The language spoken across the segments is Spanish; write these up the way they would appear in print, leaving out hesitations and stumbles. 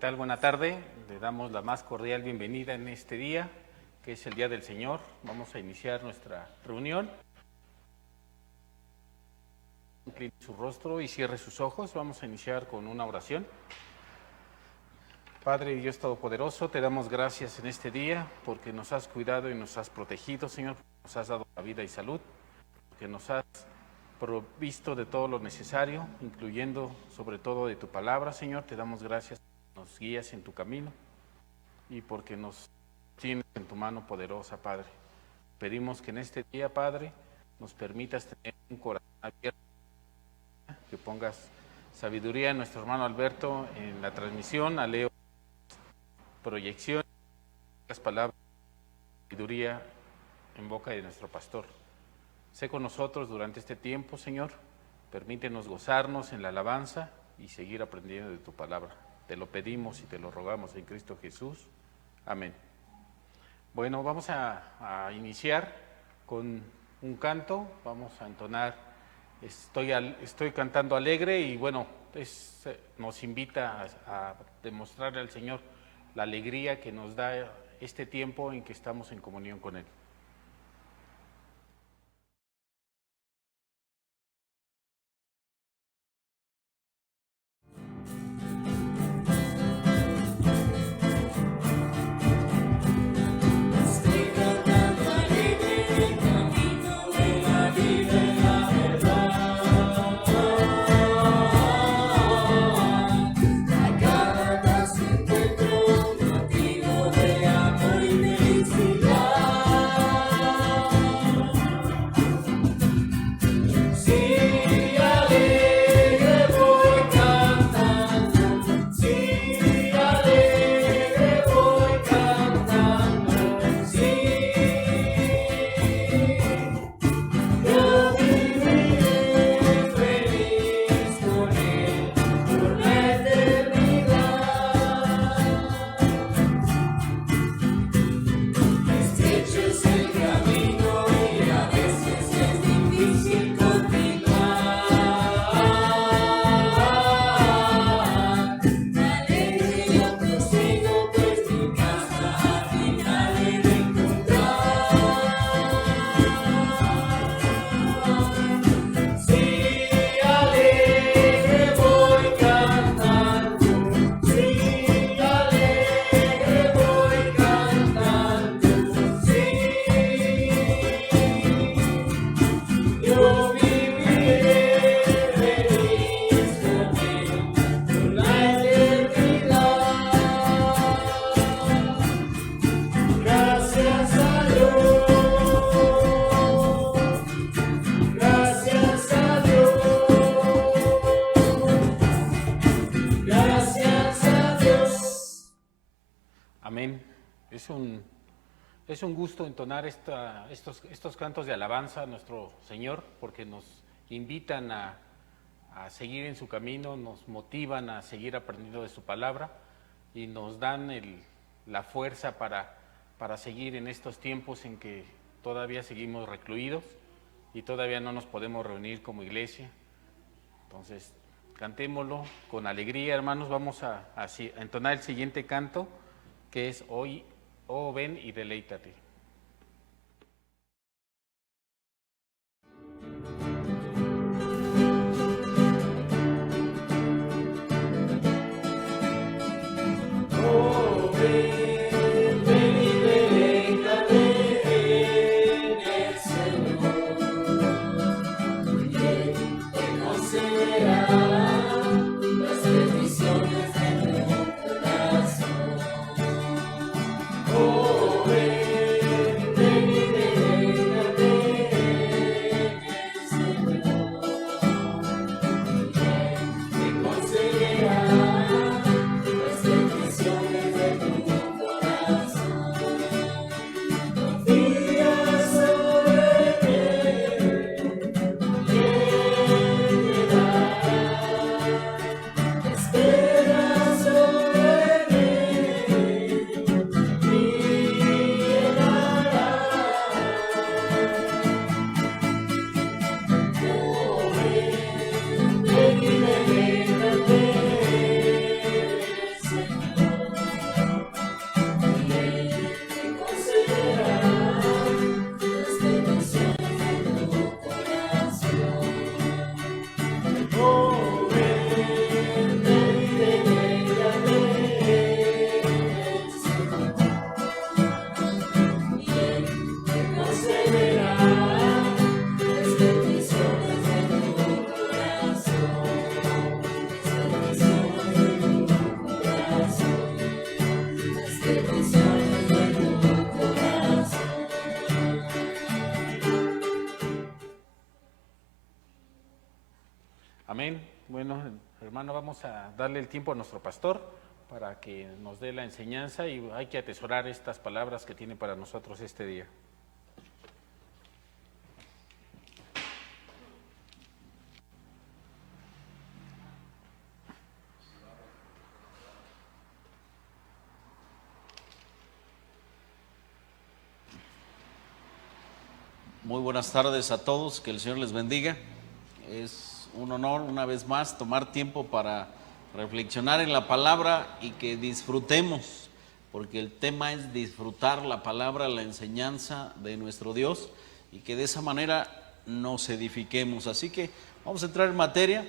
tal? Buena tarde. Le damos la más cordial bienvenida en este día, que es el Día del Señor. Vamos a iniciar nuestra reunión. Incline su rostro y cierre sus ojos. Vamos a iniciar con una oración. Padre Dios Todopoderoso, te damos gracias en este día porque nos has cuidado y nos has protegido, Señor. Nos has dado la vida y salud, que nos has provisto de todo lo necesario, incluyendo sobre todo de tu palabra, Señor. Te damos gracias, nos guías en tu camino y porque nos tienes en tu mano poderosa, Padre. Pedimos que en este día, Padre, nos permitas tener un corazón abierto, que pongas sabiduría en nuestro hermano Alberto en la transmisión, a Leo proyección, las palabras de sabiduría en boca de nuestro pastor. Sé con nosotros durante este tiempo, Señor. Permítenos gozarnos en la alabanza y seguir aprendiendo de tu palabra. Te lo pedimos y te lo rogamos en Cristo Jesús. Amén. Bueno, vamos a iniciar con un canto. Vamos a entonar Estoy cantando alegre y bueno, nos invita a demostrarle al Señor la alegría que nos da este tiempo en que estamos en comunión con Él. Es un gusto entonar estos cantos de alabanza a nuestro Señor, porque nos invitan a seguir en su camino, nos motivan a seguir aprendiendo de su palabra y nos dan la fuerza para seguir en estos tiempos en que todavía seguimos recluidos y todavía no nos podemos reunir como iglesia. Entonces, cantémoslo con alegría, hermanos. Vamos a entonar el siguiente canto, que es Hoy, oh ven y deleítate. Oh, ven, ven y deleítate en el Señor, y Él te concederá las peticiones de tu corazón. Oh, ven. Bueno, hermano, vamos a darle el tiempo a nuestro pastor para que nos dé la enseñanza y hay que atesorar estas palabras que tiene para nosotros este día. Muy buenas tardes a todos, que el Señor les bendiga. Es un honor una vez más tomar tiempo para reflexionar en la palabra y que disfrutemos, porque el tema es disfrutar la palabra, la enseñanza de nuestro Dios, y que de esa manera nos edifiquemos. Así que vamos a entrar en materia.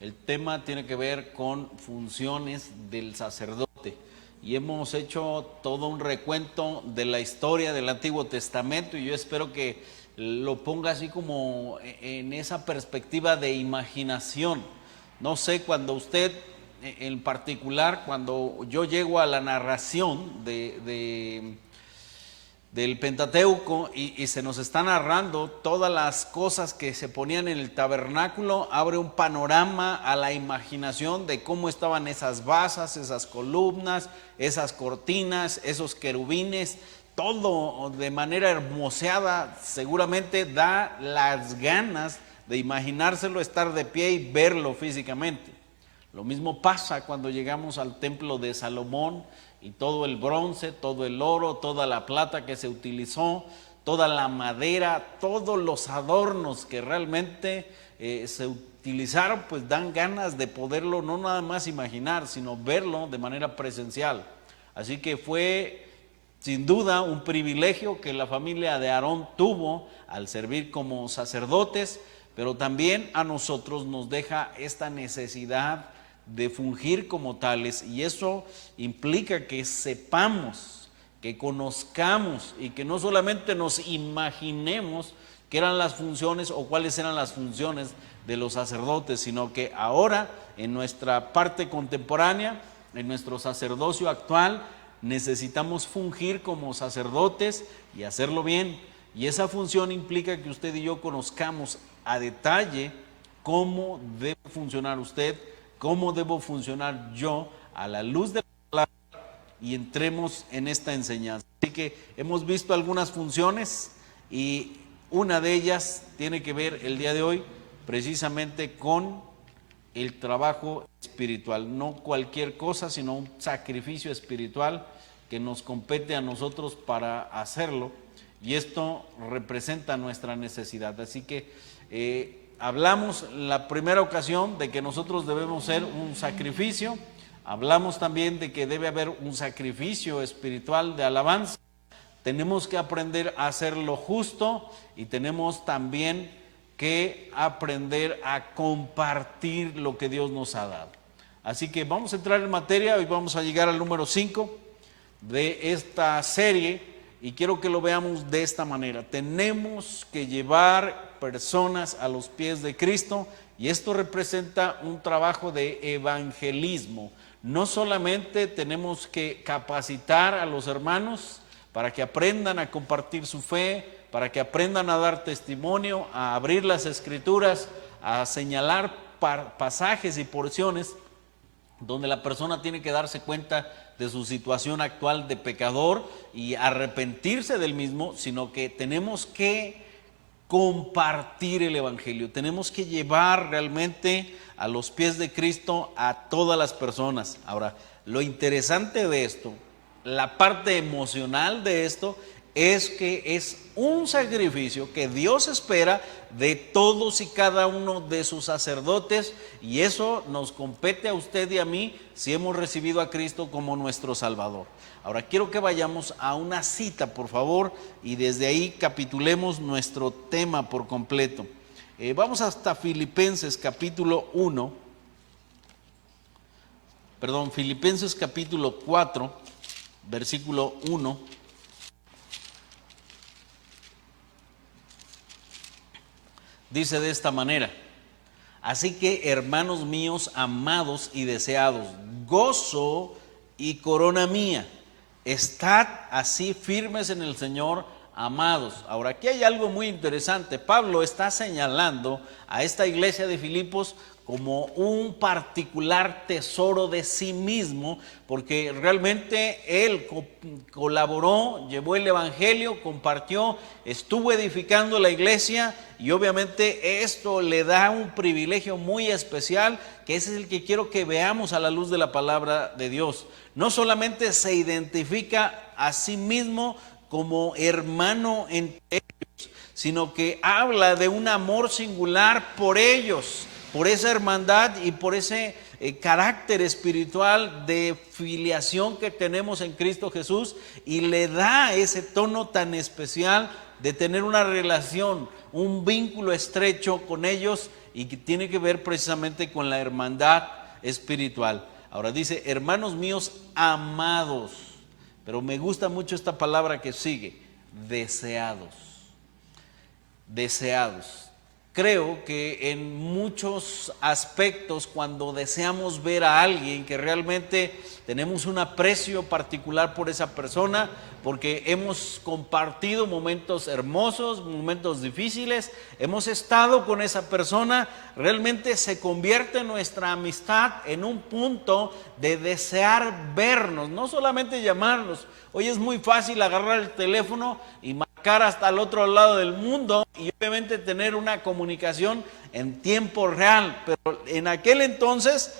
El tema tiene que ver con funciones del sacerdote. Y hemos hecho todo un recuento de la historia del Antiguo Testamento, y yo espero que lo ponga así como en esa perspectiva de imaginación. No sé, cuando usted, en particular, cuando yo llego a la narración del Pentateuco y se nos está narrando todas las cosas que se ponían en el tabernáculo, abre un panorama a la imaginación de cómo estaban esas basas, esas columnas, esas cortinas, esos querubines, todo de manera hermoseada. Seguramente da las ganas de imaginárselo, estar de pie y verlo físicamente. Lo mismo pasa cuando llegamos al templo de Salomón, y todo el bronce, todo el oro, toda la plata que se utilizó, toda la madera, todos los adornos que realmente se utilizaron, pues dan ganas de poderlo no nada más imaginar, sino verlo de manera presencial. Así que fue sin duda un privilegio que la familia de Aarón tuvo al servir como sacerdotes, pero también a nosotros nos deja esta necesidad de fungir como tales, y eso implica que sepamos, que conozcamos y que no solamente nos imaginemos qué eran las funciones o cuáles eran las funciones de los sacerdotes, sino que ahora en nuestra parte contemporánea, en nuestro sacerdocio actual, necesitamos fungir como sacerdotes y hacerlo bien, y esa función implica que usted y yo conozcamos a detalle cómo debe funcionar usted, cómo debo funcionar yo a la luz de la palabra, y entremos en esta enseñanza. Así que hemos visto algunas funciones y una de ellas tiene que ver el día de hoy precisamente con el trabajo espiritual. No cualquier cosa, sino un sacrificio espiritual que nos compete a nosotros para hacerlo, y esto representa nuestra necesidad. Así que hablamos la primera ocasión de que nosotros debemos ser un sacrificio. Hablamos también de que debe haber un sacrificio espiritual de alabanza. Tenemos que aprender a hacer lo justo, y tenemos también que aprender a compartir lo que Dios nos ha dado. Así que vamos a entrar en materia. Hoy vamos a llegar al número 5 de esta serie, y quiero que lo veamos de esta manera. Tenemos que llevar personas a los pies de Cristo, y esto representa un trabajo de evangelismo. No solamente tenemos que capacitar a los hermanos para que aprendan a compartir su fe, para que aprendan a dar testimonio, a abrir las escrituras, a señalar pasajes y porciones donde la persona tiene que darse cuenta de su situación actual de pecador y arrepentirse del mismo, sino que tenemos que compartir el evangelio. Tenemos que llevar realmente a los pies de Cristo a todas las personas. Ahora, lo interesante de esto, la parte emocional de esto, es que es un sacrificio que Dios espera de todos y cada uno de sus sacerdotes, y eso nos compete a usted y a mí si hemos recibido a Cristo como nuestro Salvador. Ahora quiero que vayamos a una cita, por favor, y desde ahí capitulemos nuestro tema por completo. Vamos hasta Filipenses capítulo 4, versículo 1. Dice de esta manera: así que, hermanos míos, amados y deseados, gozo y corona mía, estad así firmes en el Señor, amados. Ahora, aquí hay algo muy interesante. Pablo está señalando a esta iglesia de Filipos como un particular tesoro de sí mismo, porque realmente él colaboró, llevó el evangelio, compartió, estuvo edificando la iglesia, y obviamente esto le da un privilegio muy especial, que ese es el que quiero que veamos a la luz de la palabra de Dios. No solamente se identifica a sí mismo como hermano entre ellos, sino que habla de un amor singular por ellos, por esa hermandad y por ese carácter espiritual de filiación que tenemos en Cristo Jesús, y le da ese tono tan especial de tener una relación, un vínculo estrecho con ellos, y que tiene que ver precisamente con la hermandad espiritual. Ahora dice, hermanos míos amados, pero me gusta mucho esta palabra que sigue, deseados. Deseados. Creo que en muchos aspectos, cuando deseamos ver a alguien, que realmente tenemos un aprecio particular por esa persona, porque hemos compartido momentos hermosos, momentos difíciles, hemos estado con esa persona, realmente se convierte nuestra amistad en un punto de desear vernos, no solamente llamarnos. Hoy es muy fácil agarrar el teléfono y marcar hasta el otro lado del mundo y obviamente tener una comunicación en tiempo real, pero en aquel entonces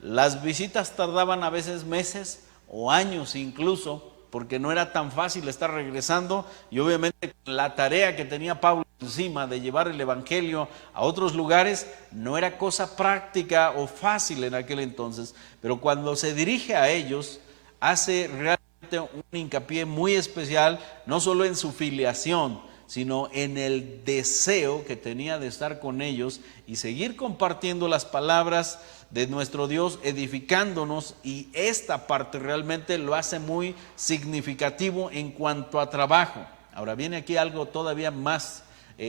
las visitas tardaban a veces meses o años incluso, porque no era tan fácil estar regresando, y obviamente la tarea que tenía Pablo encima de llevar el evangelio a otros lugares no era cosa práctica o fácil en aquel entonces, pero cuando se dirige a ellos hace realmente un hincapié muy especial, no solo en su filiación, sino en el deseo que tenía de estar con ellos y seguir compartiendo las palabras de nuestro Dios, edificándonos, y esta parte realmente lo hace muy significativo en cuanto a trabajo. Ahora viene aquí algo todavía más,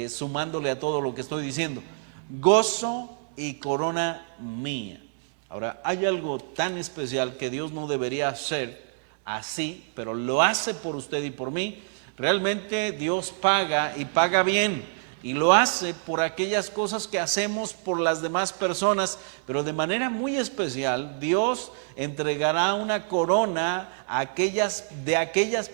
sumándole a todo lo que estoy diciendo, gozo y corona mía. Ahora hay algo tan especial que Dios no debería hacer así, pero lo hace por usted y por mí. Realmente Dios paga y paga bien, y lo hace por aquellas cosas que hacemos por las demás personas, pero de manera muy especial Dios entregará una corona a aquellas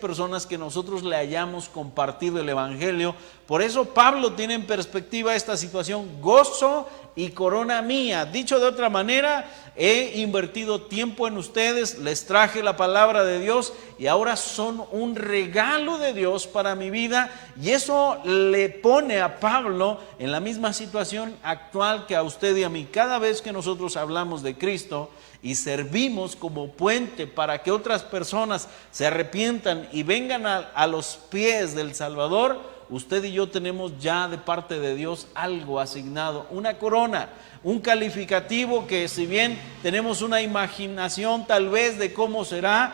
personas que nosotros le hayamos compartido el evangelio. Por eso Pablo tiene en perspectiva esta situación, gozo y corona mía. Dicho de otra manera, he invertido tiempo en ustedes, les traje la palabra de Dios y ahora son un regalo de Dios para mi vida, y eso le pone a Pablo en la misma situación actual que a usted y a mí. Cada vez que nosotros hablamos de Cristo y servimos como puente para que otras personas se arrepientan y vengan a los pies del Salvador, usted y yo tenemos ya de parte de Dios algo asignado, una corona, un calificativo que, si bien tenemos una imaginación tal vez de cómo será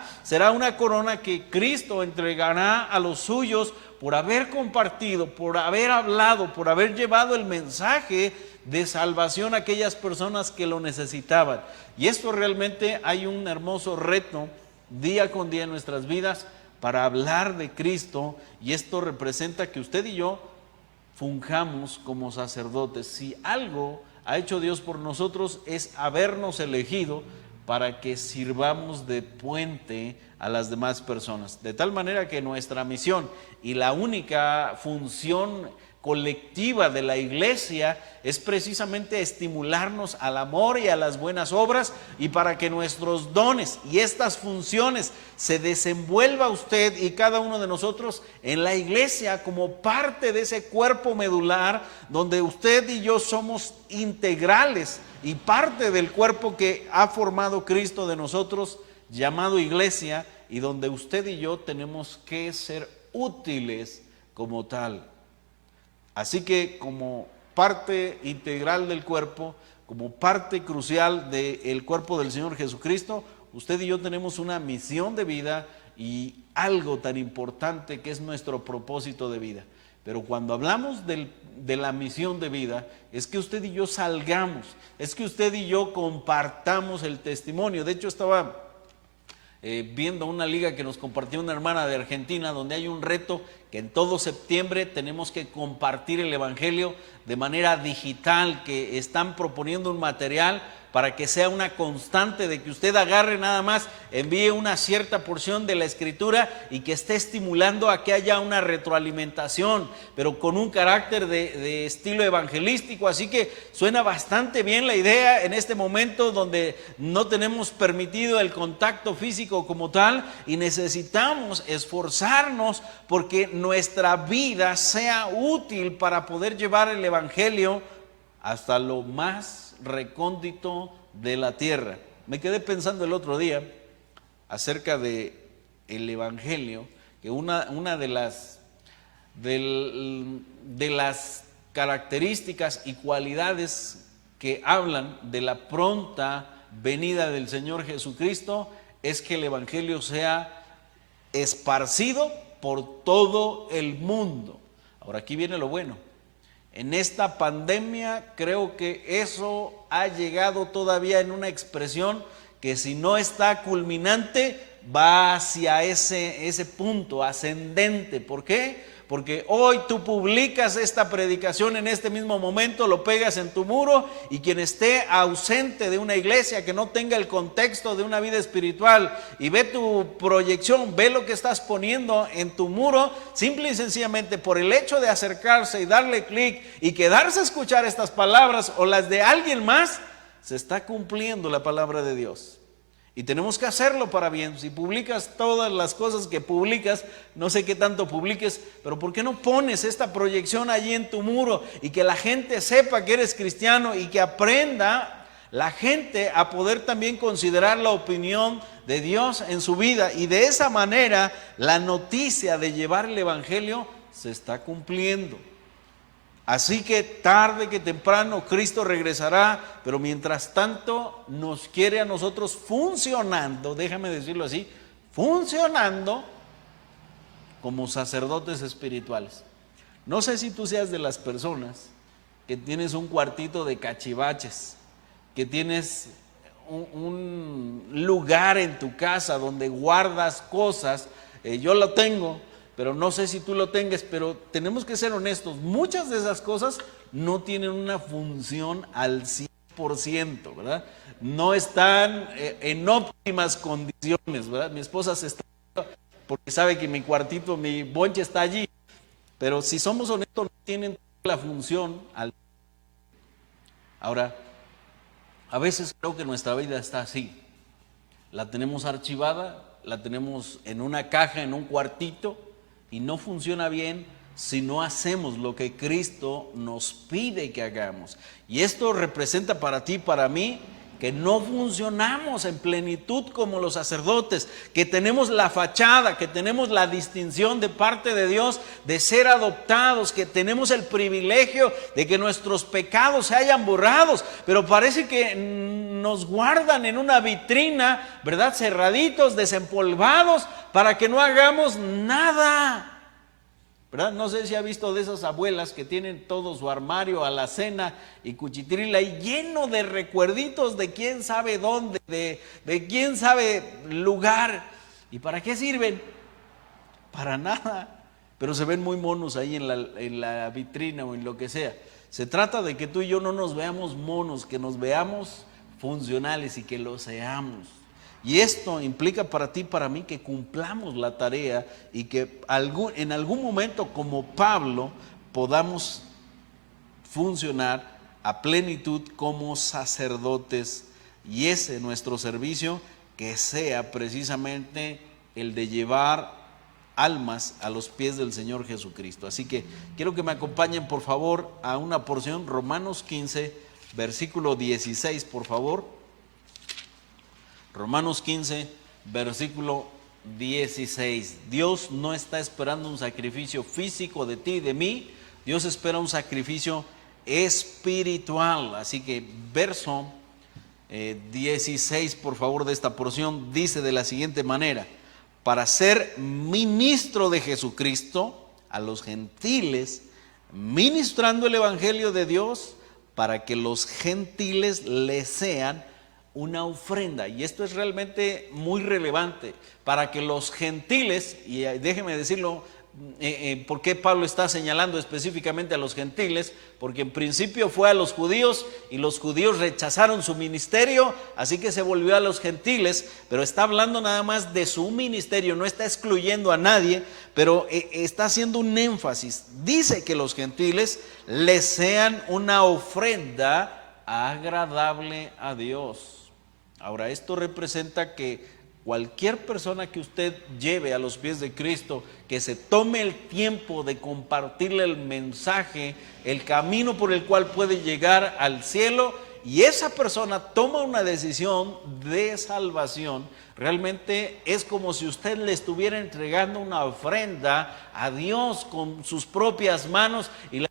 una corona que Cristo entregará a los suyos por haber compartido, por haber hablado, por haber llevado el mensaje de salvación a aquellas personas que lo necesitaban. Y esto realmente hay un hermoso reto día con día en nuestras vidas para hablar de Cristo, y esto representa que usted y yo fungamos como sacerdotes. Si algo ha hecho Dios por nosotros es habernos elegido para que sirvamos de puente a las demás personas, de tal manera que nuestra misión y la única función colectiva de la iglesia es precisamente estimularnos al amor y a las buenas obras, y para que nuestros dones y estas funciones se desenvuelva usted y cada uno de nosotros en la iglesia como parte de ese cuerpo medular donde usted y yo somos integrales y parte del cuerpo que ha formado Cristo de nosotros, llamado iglesia, y donde usted y yo tenemos que ser útiles como tal. Así que como parte integral del cuerpo, como parte crucial del cuerpo del Señor Jesucristo, usted y yo tenemos una misión de vida y algo tan importante que es nuestro propósito de vida. Pero cuando hablamos de la misión de vida, es que usted y yo salgamos, es que usted y yo compartamos el testimonio. De hecho, estaba viendo una liga que nos compartió una hermana de Argentina, donde hay un reto que en todo septiembre tenemos que compartir el Evangelio de manera digital, que están proponiendo un material para que sea una constante de que usted agarre nada más, envíe una cierta porción de la Escritura y que esté estimulando a que haya una retroalimentación, pero con un carácter de estilo evangelístico. Así que suena bastante bien la idea en este momento donde no tenemos permitido el contacto físico como tal y necesitamos esforzarnos porque nuestra vida sea útil para poder llevar el Evangelio hasta lo más recóndito de la tierra. Me quedé pensando el otro día acerca de el Evangelio, que una de las características y cualidades que hablan de la pronta venida del Señor Jesucristo es que el Evangelio sea esparcido por todo el mundo. Ahora aquí viene lo bueno. En esta pandemia creo que eso ha llegado todavía en una expresión que si no está culminante va hacia ese punto ascendente. ¿Por qué? Porque hoy tú publicas esta predicación en este mismo momento, lo pegas en tu muro y quien esté ausente de una iglesia, que no tenga el contexto de una vida espiritual y ve tu proyección, ve lo que estás poniendo en tu muro, simple y sencillamente por el hecho de acercarse y darle clic y quedarse a escuchar estas palabras o las de alguien más, se está cumpliendo la palabra de Dios. Y tenemos que hacerlo para bien. Si publicas todas las cosas que publicas, no sé qué tanto publiques, pero ¿por qué no pones esta proyección allí en tu muro y que la gente sepa que eres cristiano y que aprenda la gente a poder también considerar la opinión de Dios en su vida? Y de esa manera la noticia de llevar el Evangelio se está cumpliendo. Así que tarde que temprano Cristo regresará, pero mientras tanto nos quiere a nosotros funcionando, déjame decirlo así, funcionando como sacerdotes espirituales. No sé si tú seas de las personas que tienes un cuartito de cachivaches, que tienes un lugar en tu casa donde guardas cosas. Yo lo tengo, pero no sé si tú lo tengas, pero tenemos que ser honestos. Muchas de esas cosas no tienen una función al 100%, ¿verdad? No están en óptimas condiciones, ¿verdad? Mi esposa se está porque sabe que mi cuartito, mi bonche está allí, pero si somos honestos, no tienen la función al 100%. Ahora, a veces creo que nuestra vida está así. La tenemos archivada, la tenemos en una caja, en un cuartito, y no funciona bien si no hacemos lo que Cristo nos pide que hagamos. Y esto representa para ti, para mí, que no funcionamos en plenitud como los sacerdotes, que tenemos la fachada, que tenemos la distinción de parte de Dios de ser adoptados, que tenemos el privilegio de que nuestros pecados se hayan borrados, pero parece que nos guardan en una vitrina, ¿verdad? Cerraditos, desempolvados, para que no hagamos nada, ¿verdad? No sé si ha visto de esas abuelas que tienen todo su armario, alacena y cuchitril ahí lleno de recuerditos de quién sabe dónde, de quién sabe lugar. ¿Y para qué sirven? Para nada, pero se ven muy monos ahí en la vitrina o en lo que sea. Se trata de que tú y yo no nos veamos monos, que nos veamos funcionales y que lo seamos. Y esto implica para ti, para mí, que cumplamos la tarea y que en algún momento, como Pablo, podamos funcionar a plenitud como sacerdotes. Y ese nuestro servicio, que sea precisamente el de llevar almas a los pies del Señor Jesucristo. Así que quiero que me acompañen, por favor, a una porción, Romanos 15, versículo 16, por favor. Romanos 15, versículo 16. Dios no está esperando un sacrificio físico de ti y de mí. Dios espera un sacrificio espiritual. Así que verso 16, por favor, de esta porción, dice de la siguiente manera: para ser ministro de Jesucristo a los gentiles, ministrando el evangelio de Dios, para que los gentiles le sean una ofrenda. Y esto es realmente muy relevante, para que los gentiles, y déjeme decirlo ¿por qué Pablo está señalando específicamente a los gentiles? Porque en principio fue a los judíos y los judíos rechazaron su ministerio, así que se volvió a los gentiles, pero está hablando nada más de su ministerio, no está excluyendo a nadie, pero está haciendo un énfasis. Dice que los gentiles les sean una ofrenda agradable a Dios. Ahora, esto representa que cualquier persona que usted lleve a los pies de Cristo, que se tome el tiempo de compartirle el mensaje, el camino por el cual puede llegar al cielo, y esa persona toma una decisión de salvación, realmente es como si usted le estuviera entregando una ofrenda a Dios con sus propias manos y la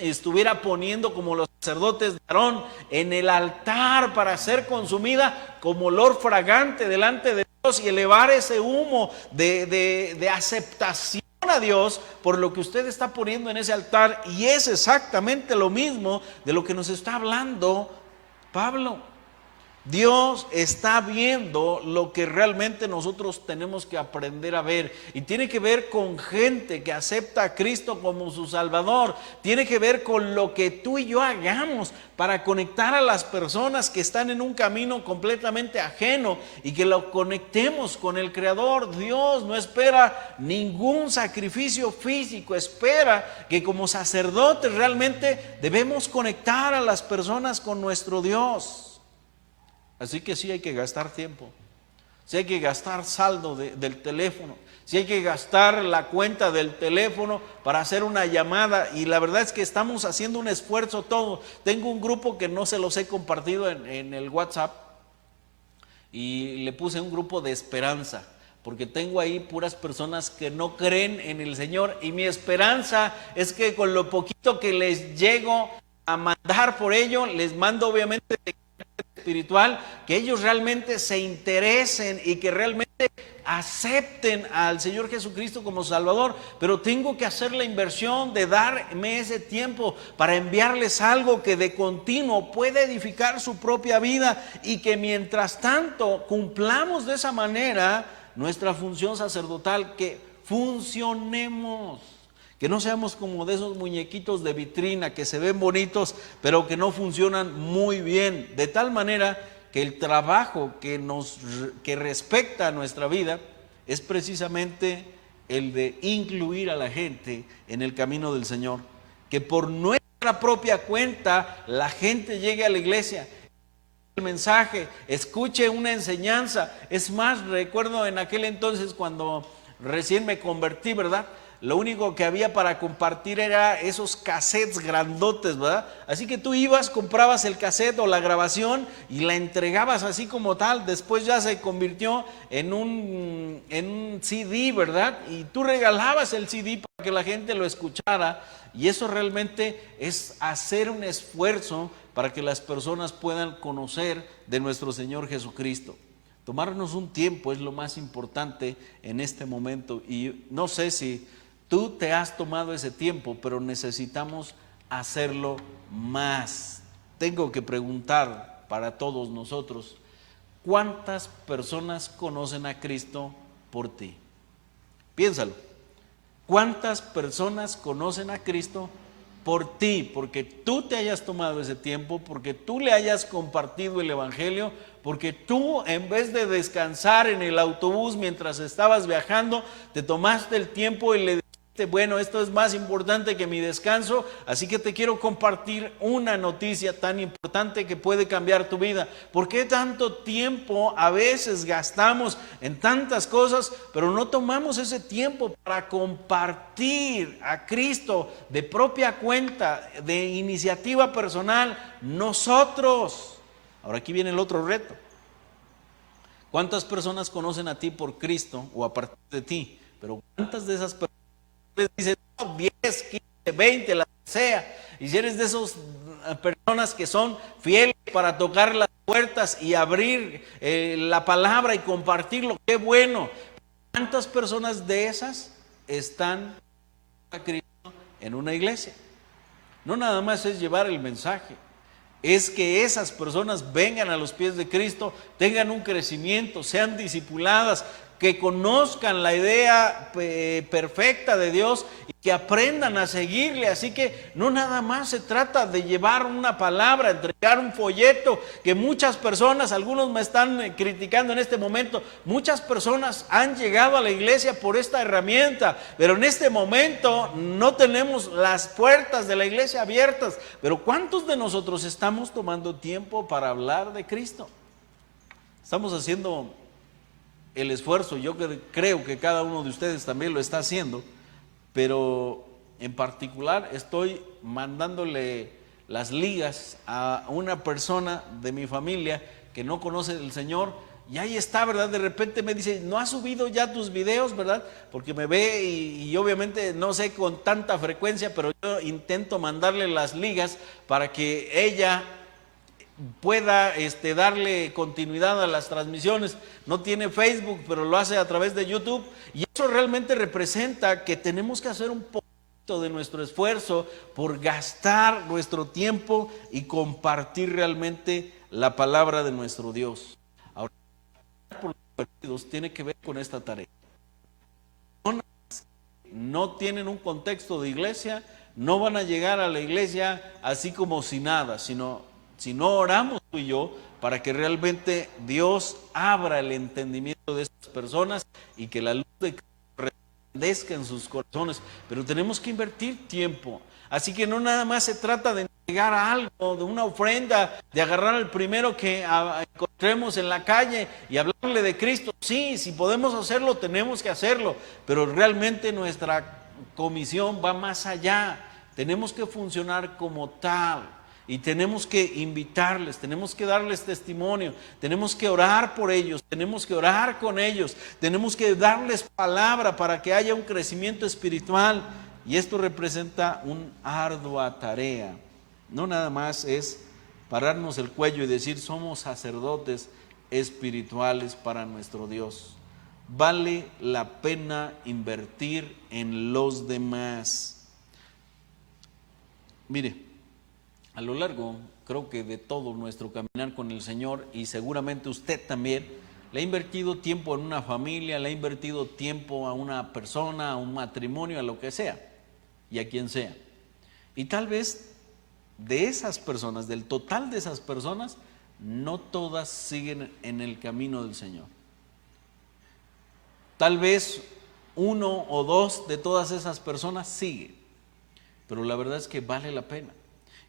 estuviera poniendo como los sacerdotes de Aarón en el altar para ser consumida como olor fragante delante de Dios y elevar ese humo de aceptación a Dios por lo que usted está poniendo en ese altar. Y es exactamente lo mismo de lo que nos está hablando Pablo. Dios está viendo lo que realmente nosotros tenemos que aprender a ver, y tiene que ver con gente que acepta a Cristo como su Salvador. Tiene que ver con lo que tú y yo hagamos para conectar a las personas que están en un camino completamente ajeno y que lo conectemos con el Creador. Dios no espera ningún sacrificio físico, espera que como sacerdotes realmente debemos conectar a las personas con nuestro Dios. Así que sí hay que gastar tiempo, sí hay que gastar saldo del teléfono, sí hay que gastar la cuenta del teléfono para hacer una llamada, y la verdad es que estamos haciendo un esfuerzo todos. Tengo un grupo que no se los he compartido en el WhatsApp, y le puse un grupo de esperanza, porque tengo ahí puras personas que no creen en el Señor, y mi esperanza es que con lo poquito que les llego a mandar por ello, les mando obviamente espiritual, que ellos realmente se interesen y que realmente acepten al Señor Jesucristo como Salvador. Pero tengo que hacer la inversión de darme ese tiempo para enviarles algo que de continuo pueda edificar su propia vida, y que mientras tanto cumplamos de esa manera nuestra función sacerdotal, que funcionemos. Que no seamos como de esos muñequitos de vitrina que se ven bonitos, pero que no funcionan muy bien. De tal manera que el trabajo que respecta a nuestra vida es precisamente el de incluir a la gente en el camino del Señor. Que por nuestra propia cuenta la gente llegue a la iglesia, el mensaje, escuche una enseñanza. Es más, recuerdo en aquel entonces cuando recién me convertí, ¿verdad? Lo único que había para compartir era esos cassettes grandotes, ¿verdad? Así que tú ibas, comprabas el cassette o la grabación y la entregabas así como tal. Después ya se convirtió en un CD, ¿verdad? Y tú regalabas el CD para que la gente lo escuchara. Y eso realmente es hacer un esfuerzo para que las personas puedan conocer de nuestro Señor Jesucristo. Tomarnos un tiempo es lo más importante en este momento. Y no sé si tú te has tomado ese tiempo, pero necesitamos hacerlo más. Tengo que preguntar para todos nosotros, ¿cuántas personas conocen a Cristo por ti? Piénsalo. ¿Cuántas personas conocen a Cristo por ti? Porque tú te hayas tomado ese tiempo, porque tú le hayas compartido el Evangelio, porque tú, en vez de descansar en el autobús mientras estabas viajando, te tomaste el tiempo y le dijiste: bueno, esto es más importante que mi descanso, así que te quiero compartir una noticia tan importante que puede cambiar tu vida. ¿Por qué tanto tiempo a veces gastamos en tantas cosas, pero no tomamos ese tiempo para compartir a Cristo de propia cuenta, de iniciativa personal, nosotros? Ahora aquí viene el otro reto. ¿Cuántas personas conocen a ti por Cristo o a partir de ti? Pero ¿cuántas de esas personas les dicen 10, 15, 20, la que sea? Y si eres de esas personas que son fieles para tocar las puertas y abrir la palabra y compartirlo, qué bueno. ¿Cuántas personas de esas están a Cristo en una iglesia? No nada más es llevar el mensaje, es que esas personas vengan a los pies de Cristo, tengan un crecimiento, sean discipuladas, que conozcan la idea perfecta de Dios y que aprendan a seguirle. Así que no nada más se trata de llevar una palabra, entregar un folleto, que muchas personas, algunos me están criticando en este momento, muchas personas han llegado a la iglesia por esta herramienta, pero en este momento no tenemos las puertas de la iglesia abiertas. Pero ¿cuántos de nosotros estamos tomando tiempo para hablar de Cristo? Estamos haciendo el esfuerzo, yo creo que cada uno de ustedes también lo está haciendo, pero en particular estoy mandándole las ligas a una persona de mi familia que no conoce el Señor, y ahí está, ¿verdad? De repente me dice, ¿no has subido ya tus videos, verdad? Porque me ve y obviamente no sé con tanta frecuencia, pero yo intento mandarle las ligas para que ella pueda darle continuidad a las transmisiones. No tiene Facebook, pero lo hace a través de YouTube, y eso realmente representa que tenemos que hacer un poquito de nuestro esfuerzo por gastar nuestro tiempo y compartir realmente la palabra de nuestro Dios. Ahora, por los perdidos tiene que ver con esta tarea. No tienen un contexto de iglesia, no van a llegar a la iglesia así como si nada, sino si no oramos tú y yo para que realmente Dios abra el entendimiento de estas personas y que la luz de Cristo resplandezca en sus corazones. Pero tenemos que invertir tiempo. Así que no nada más se trata de entregar algo, de una ofrenda, de agarrar al primero que encontremos en la calle y hablarle de Cristo. Sí, si podemos hacerlo, tenemos que hacerlo, pero realmente nuestra comisión va más allá. Tenemos que funcionar como tal. Y tenemos que invitarles, tenemos que darles testimonio, tenemos que orar por ellos, tenemos que orar con ellos, tenemos que darles palabra para que haya un crecimiento espiritual. Y esto representa una ardua tarea. No nada más es pararnos el cuello y decir somos sacerdotes espirituales para nuestro Dios. Vale la pena invertir en los demás. Mire, a lo largo, creo que de todo nuestro caminar con el Señor, y seguramente usted también, le ha invertido tiempo en una familia, le ha invertido tiempo a una persona, a un matrimonio, a lo que sea, y a quien sea. Y tal vez de esas personas, del total de esas personas, no todas siguen en el camino del Señor. Tal vez uno o dos de todas esas personas siguen, pero la verdad es que vale la pena.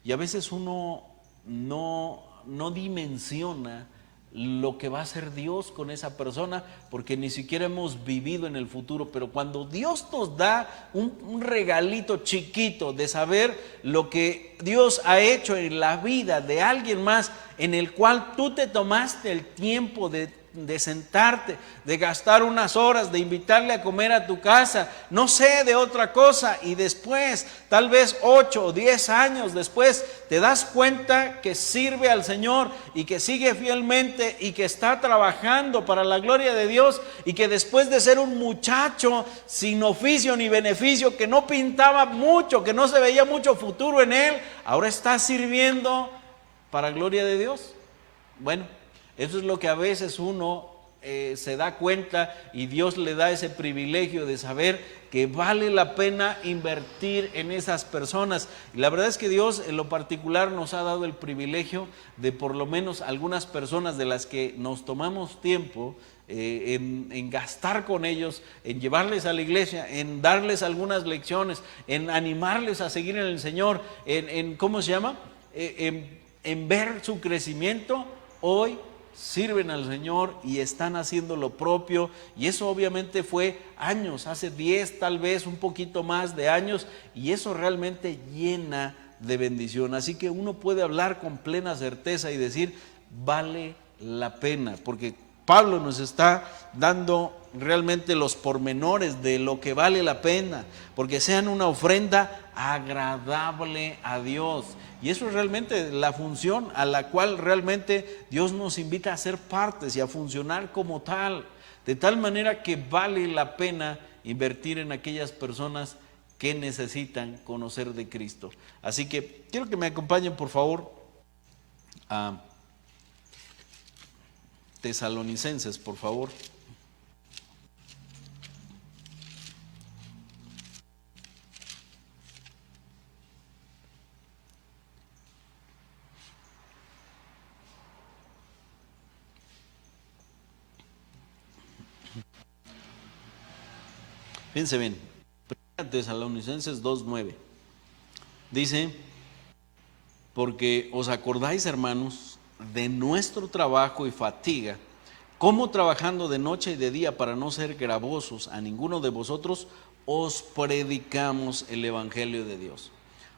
Y a veces uno no dimensiona lo que va a hacer Dios con esa persona, porque ni siquiera hemos vivido en el futuro. Pero cuando Dios nos da un regalito chiquito de saber lo que Dios ha hecho en la vida de alguien más, en el cual tú te tomaste el tiempo de sentarte, de gastar unas horas, de invitarle a comer a tu casa, no sé de otra cosa, y después, tal vez 8 o 10 años después, te das cuenta que sirve al Señor y que sigue fielmente y que está trabajando para la gloria de Dios, y que después de ser un muchacho sin oficio ni beneficio, que no pintaba mucho, que no se veía mucho futuro en él, ahora está sirviendo para gloria de Dios. Bueno, eso es lo que a veces uno se da cuenta, y Dios le da ese privilegio de saber que vale la pena invertir en esas personas. Y la verdad es que Dios en lo particular nos ha dado el privilegio de por lo menos algunas personas de las que nos tomamos tiempo en gastar con ellos, en llevarles a la iglesia, en darles algunas lecciones, en animarles a seguir en el Señor, ¿cómo se llama? En ver su crecimiento. Hoy sirven al Señor y están haciendo lo propio, y eso obviamente fue años, hace 10 tal vez un poquito más de años, y eso realmente llena de bendición. Así que uno puede hablar con plena certeza y decir vale la pena, porque Pablo nos está dando realmente los pormenores de lo que vale la pena, porque sean una ofrenda agradable a Dios. Y eso es realmente la función a la cual realmente Dios nos invita a ser partes y a funcionar como tal, de tal manera que vale la pena invertir en aquellas personas que necesitan conocer de Cristo. Así que quiero que me acompañen por favor a Tesalonicenses, por favor. Fíjense bien, 1 Tesalonicenses 2:9 dice: porque os acordáis, hermanos, de nuestro trabajo y fatiga, cómo trabajando de noche y de día para no ser gravosos a ninguno de vosotros, os predicamos el Evangelio de Dios.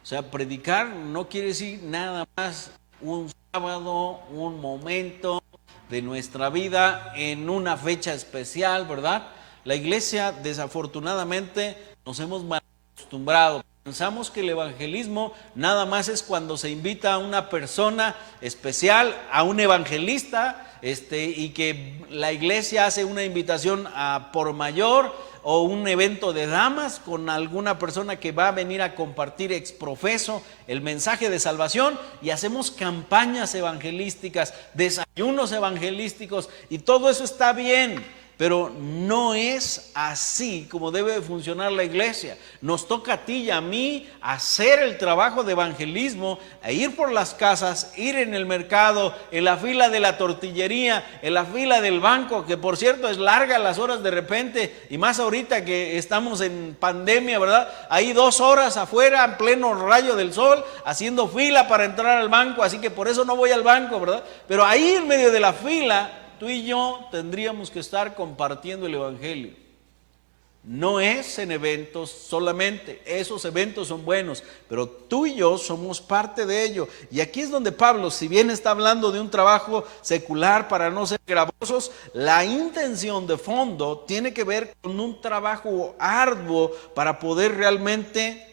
O sea, predicar no quiere decir nada más un sábado, un momento de nuestra vida en una fecha especial, ¿verdad? La iglesia, desafortunadamente, nos hemos mal acostumbrado. Pensamos que el evangelismo nada más es cuando se invita a una persona especial, a un evangelista, y que la iglesia hace una invitación a por mayor, o un evento de damas con alguna persona que va a venir a compartir exprofeso el mensaje de salvación, y hacemos campañas evangelísticas, desayunos evangelísticos, y todo eso está bien. Pero no es así como debe de funcionar la iglesia. Nos toca a ti y a mí hacer el trabajo de evangelismo, e ir por las casas, ir en el mercado, en la fila de la tortillería, en la fila del banco, que por cierto es larga las horas de repente, y más ahorita que estamos en pandemia, ¿verdad? Ahí 2 horas afuera en pleno rayo del sol, haciendo fila para entrar al banco, así que por eso no voy al banco, ¿verdad? Pero ahí en medio de la fila, tú y yo tendríamos que estar compartiendo el evangelio. No es en eventos solamente, esos eventos son buenos, pero tú y yo somos parte de ello. Y aquí es donde Pablo, si bien está hablando de un trabajo secular para no ser gravosos, la intención de fondo tiene que ver con un trabajo arduo para poder realmente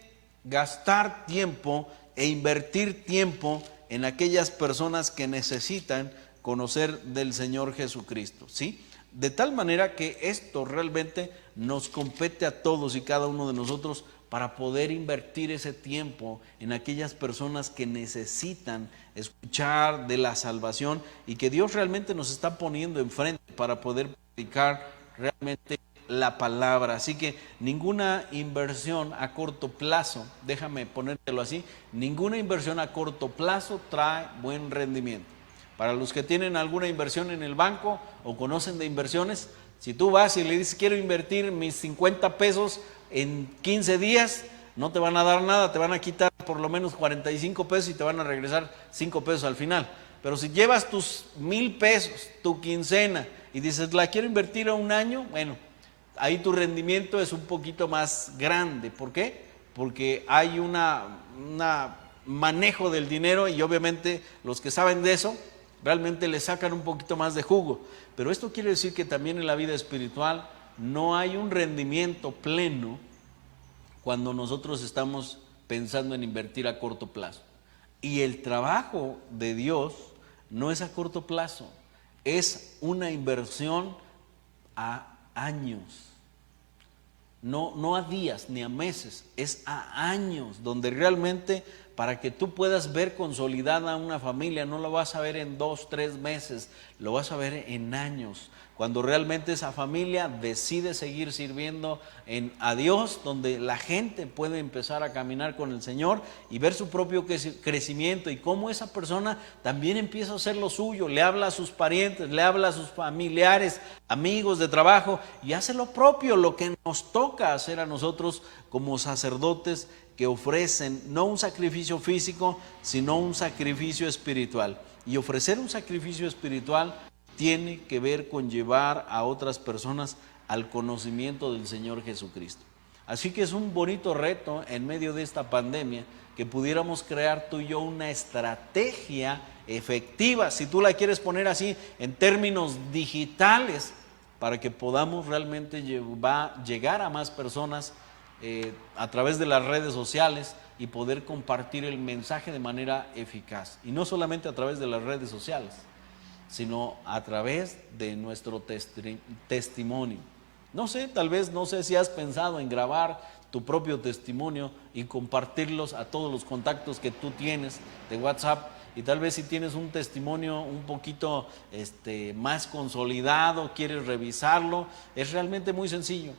gastar tiempo e invertir tiempo en aquellas personas que necesitan conocer del Señor Jesucristo, ¿sí? De tal manera que esto realmente nos compete a todos y cada uno de nosotros para poder invertir ese tiempo en aquellas personas que necesitan escuchar de la salvación y que Dios realmente nos está poniendo enfrente para poder predicar realmente la palabra. Así que ninguna inversión a corto plazo, déjame ponértelo así, ninguna inversión a corto plazo trae buen rendimiento. Para los que tienen alguna inversión en el banco o conocen de inversiones, si tú vas y le dices quiero invertir mis 50 pesos en 15 días, no te van a dar nada, te van a quitar por lo menos 45 pesos y te van a regresar 5 pesos al final. Pero si llevas tus 1,000 pesos, tu quincena, y dices la quiero invertir a un año, bueno, ahí tu rendimiento es un poquito más grande. ¿Por qué? Porque hay un manejo del dinero, y obviamente los que saben de eso realmente le sacan un poquito más de jugo. Pero esto quiere decir que también en la vida espiritual no hay un rendimiento pleno cuando nosotros estamos pensando en invertir a corto plazo. Y el trabajo de Dios no es a corto plazo, es una inversión a años. No a días ni a meses, es a años, donde realmente para que tú puedas ver consolidada una familia, no lo vas a ver en 2, 3 meses, lo vas a ver en años, cuando realmente esa familia decide seguir sirviendo a Dios, donde la gente puede empezar a caminar con el Señor y ver su propio crecimiento, y cómo esa persona también empieza a hacer lo suyo, le habla a sus parientes, le habla a sus familiares, amigos de trabajo, y hace lo propio, lo que nos toca hacer a nosotros como sacerdotes que ofrecen no un sacrificio físico, sino un sacrificio espiritual. Y ofrecer un sacrificio espiritual tiene que ver con llevar a otras personas al conocimiento del Señor Jesucristo. Así que es un bonito reto en medio de esta pandemia que pudiéramos crear tú y yo una estrategia efectiva, si tú la quieres poner así en términos digitales, para que podamos realmente llegar a más personas a través de las redes sociales y poder compartir el mensaje de manera eficaz. Y no solamente a través de las redes sociales, sino a través de nuestro testimonio. No sé, tal vez, no sé si has pensado en grabar tu propio testimonio y compartirlos a todos los contactos que tú tienes de WhatsApp. Y tal vez si tienes un testimonio un poquito más consolidado, quieres revisarlo, es realmente muy sencillo.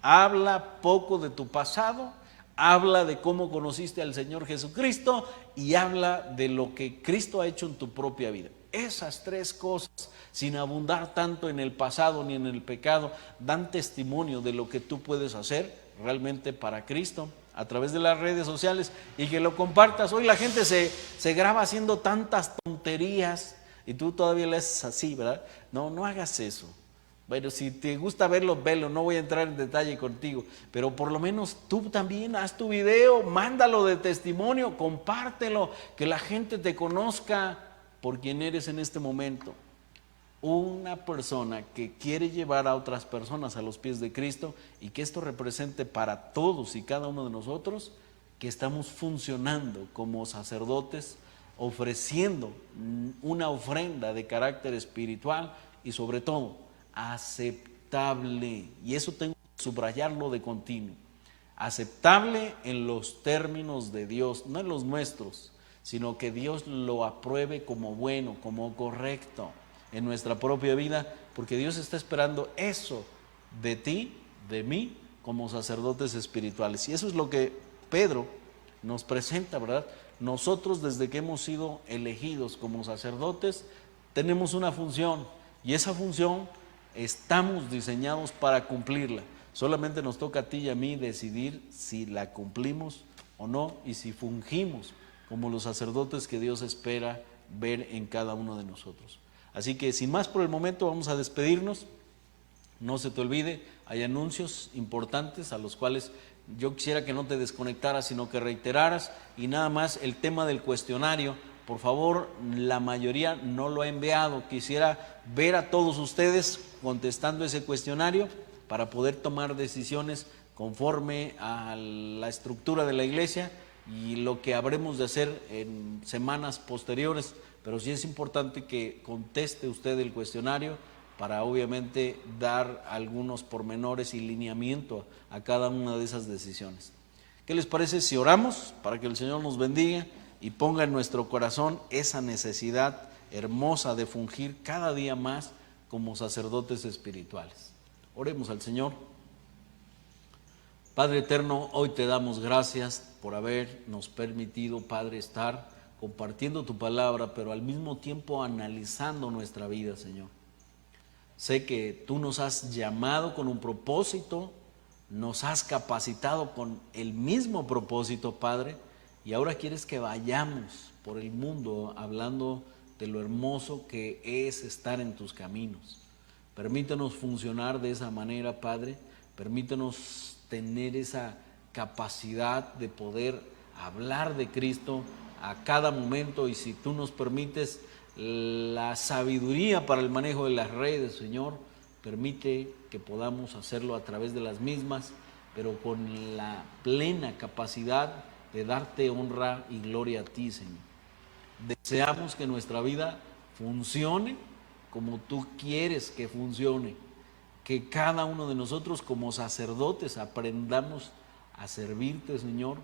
Habla poco de tu pasado, habla de cómo conociste al Señor Jesucristo y habla de lo que Cristo ha hecho en tu propia vida. Esas 3 cosas, sin abundar tanto en el pasado ni en el pecado, dan testimonio de lo que tú puedes hacer realmente para Cristo a través de las redes sociales y que lo compartas. Hoy la gente se graba haciendo tantas tonterías y tú todavía le haces así, ¿verdad? No hagas eso. Bueno, si te gusta verlo, velo, no voy a entrar en detalle contigo, pero por lo menos tú también haz tu video, mándalo de testimonio, compártelo, que la gente te conozca por quien eres en este momento. Una persona que quiere llevar a otras personas a los pies de Cristo y que esto represente para todos y cada uno de nosotros que estamos funcionando como sacerdotes, ofreciendo una ofrenda de carácter espiritual y sobre todo aceptable, y eso tengo que subrayarlo de continuo, aceptable en los términos de Dios, no en los nuestros, sino que Dios lo apruebe como bueno, como correcto en nuestra propia vida, porque Dios está esperando eso de ti, de mí, como sacerdotes espirituales. Y eso es lo que Pedro nos presenta, ¿verdad? Nosotros, desde que hemos sido elegidos como sacerdotes, tenemos una función, y esa función estamos diseñados para cumplirla. Solamente nos toca a ti y a mí decidir si la cumplimos o no, y si fungimos como los sacerdotes que Dios espera ver en cada uno de nosotros. Así que sin más por el momento vamos a despedirnos. No se te olvide, hay anuncios importantes a los cuales yo quisiera que no te desconectaras, sino que reiteraras. Y nada más el tema del cuestionario, por favor, la mayoría no lo ha enviado. Quisiera ver a todos ustedes contestando ese cuestionario para poder tomar decisiones conforme a la estructura de la iglesia y lo que habremos de hacer en semanas posteriores. Pero sí es importante que conteste usted el cuestionario para obviamente dar algunos pormenores y lineamiento a cada una de esas decisiones. ¿Qué les parece si oramos para que el Señor nos bendiga y ponga en nuestro corazón esa necesidad hermosa de fungir cada día más como sacerdotes espirituales? Oremos al Señor. Padre eterno, hoy te damos gracias por habernos permitido, Padre, estar compartiendo tu palabra, pero al mismo tiempo analizando nuestra vida, Señor. Sé que tú nos has llamado con un propósito, nos has capacitado con el mismo propósito, Padre, y ahora quieres que vayamos por el mundo hablando de lo hermoso que es estar en tus caminos. Permítanos funcionar de esa manera, Padre, permítanos tener esa capacidad de poder hablar de Cristo a cada momento, y si tú nos permites la sabiduría para el manejo de las redes, Señor, permite que podamos hacerlo a través de las mismas, pero con la plena capacidad de darte honra y gloria a ti, Señor. Deseamos que nuestra vida funcione como tú quieres que funcione, que cada uno de nosotros como sacerdotes aprendamos a servirte, Señor,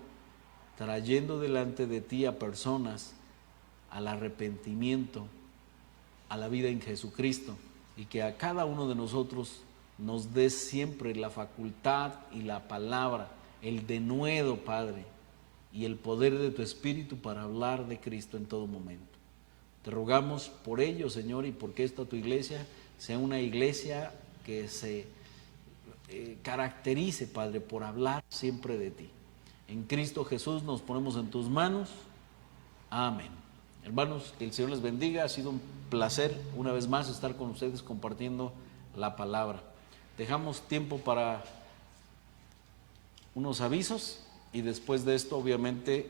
trayendo delante de ti a personas al arrepentimiento, a la vida en Jesucristo, y que a cada uno de nosotros nos des siempre la facultad y la palabra, el denuedo, Padre, y el poder de tu Espíritu para hablar de Cristo en todo momento. Te rogamos por ello, Señor, y porque esta tu iglesia sea una iglesia que se caracterice, Padre, por hablar siempre de ti. En Cristo Jesús nos ponemos en tus manos. Amén. Hermanos, que el Señor les bendiga. Ha sido un placer una vez más estar con ustedes compartiendo la palabra. Dejamos tiempo para unos avisos y después de esto, obviamente,